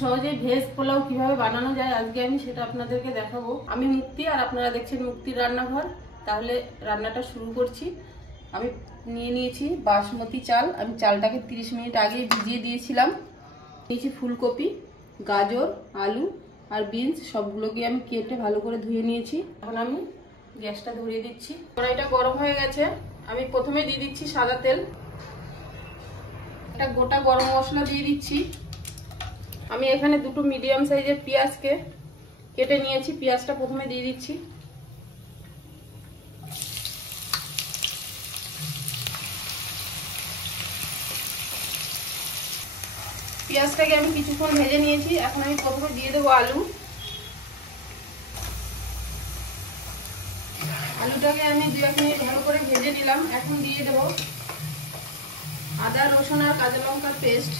সহজে ভেজ পোলাও কিভাবে বানানো যায় আজকে আমি সেটা আপনাদেরকে দেখাবো। আমি মুক্তি আর আপনারা দেখছেন মুক্তির রান্নাঘর। তাহলে রান্নাটা শুরু করছি। আমি নিয়ে নিয়েছি বাসমতি চাল। আমি চালটাকে 30 মিনিট আগে ভিজিয়ে দিয়েছিলাম। নিয়েছি ফুলকপি, গাজর, আলু আর বিনস, সবগুলোকে আমি কেটে ভালো করে ধুয়ে নিয়েছি। এখন আমি গ্যাসটা ধরিয়ে দিচ্ছি। কড়াইটা গরম হয়ে গেছে। আমি প্রথমে দিয়ে দিচ্ছি সাদা তেল। একটা গোটা গরম মশলা দিয়ে দিচ্ছি। আমি এখানে দুটো মিডিয়াম সাইজের পেঁয়াজকে কেটে নিয়েছি। পেঁয়াজটা প্রথমে দিয়ে দিচ্ছি। পেঁয়াজটাকে আমি কিছুক্ষণ ভেজে নিয়েছি। এখন আমি প্রথমে দিয়ে দেবো আলু। আলুটাকে আমি 2-1 মিনিট ভালো করে ভেজে নিলাম। এখন দিয়ে দেবো আদা, রসুন আর কাঁচা লঙ্কার পেস্ট।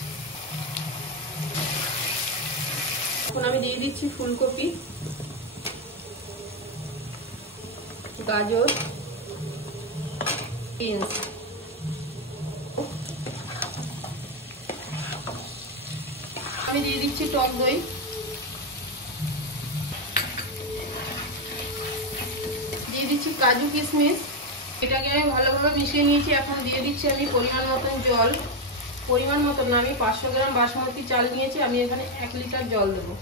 এখন আমি দিয়ে দিচ্ছি ফুলকপি, গাজর, বিনস। আমি দিয়ে দিচ্ছি টক দই, দিয়ে দিচ্ছি কাজু কিশমিশ। এটাকে আমি ভালোভাবে মিশিয়ে নিয়েছি। এখন দিয়ে দিচ্ছি আমি পরিমাণ মতন জল। পরিমাণ মতন না, আমি 500 গ্রাম বাসমতি চাল নিয়েছি। আমি এখানে 1 লিটার জল দেবো।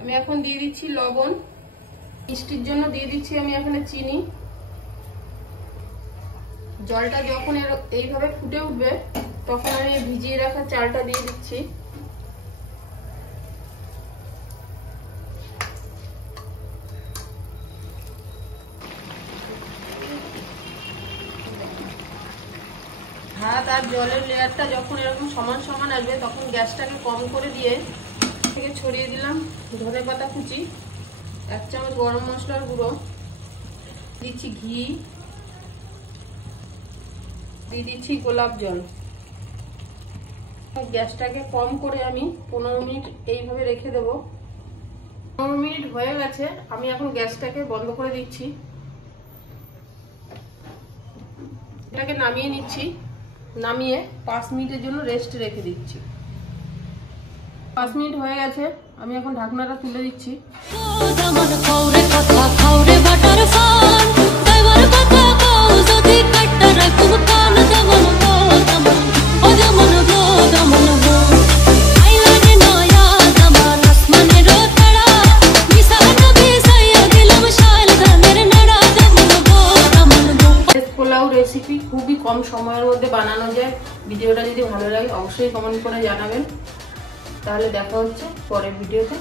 আমি এখন দিয়ে দিচ্ছি লবণ। মিষ্টির জন্য দিয়ে দিচ্ছি আমি এখানে চিনি। জলটা যখন এইভাবে ফুটে উঠবে তখন আমি ভিজিয়ে রাখা চালটা দিয়ে দিচ্ছি। ভাত আর জলের লেয়ারটা যখন এরকম সমান সমান আসবে তখন গ্যাসটাকে কম করে দিয়ে থেকে ছড়িয়ে দিলাম ধনেপাতা কুচি, 1 চামচ গরম মশলার গুঁড়ো, দিচ্ছি ঘি, দিয়ে দিচ্ছি গোলাপ জল। গ্যাসটাকে কম করে আমি 15 মিনিট এইভাবে রেখে দেবো। 15 মিনিট হয়ে গেছে। আমি এখন গ্যাসটাকে বন্ধ করে দিচ্ছি। এটাকে নামিয়ে নিচ্ছি। নামিয়ে 5 মিনিটের জন্য রেস্ট রেখে দিচ্ছি। 5 মিনিট হয়ে গেছে। আমি এখন ঢাকনাটা তুলে দিচ্ছি। রেসিপি খুবই কম সময়ের মধ্যে বানানো যায়। ভিডিওটা যদি ভালো লাগে অবশ্যই কমেন্ট করে জানাবেন। তাহলে দেখা হচ্ছে পরের ভিডিওতে।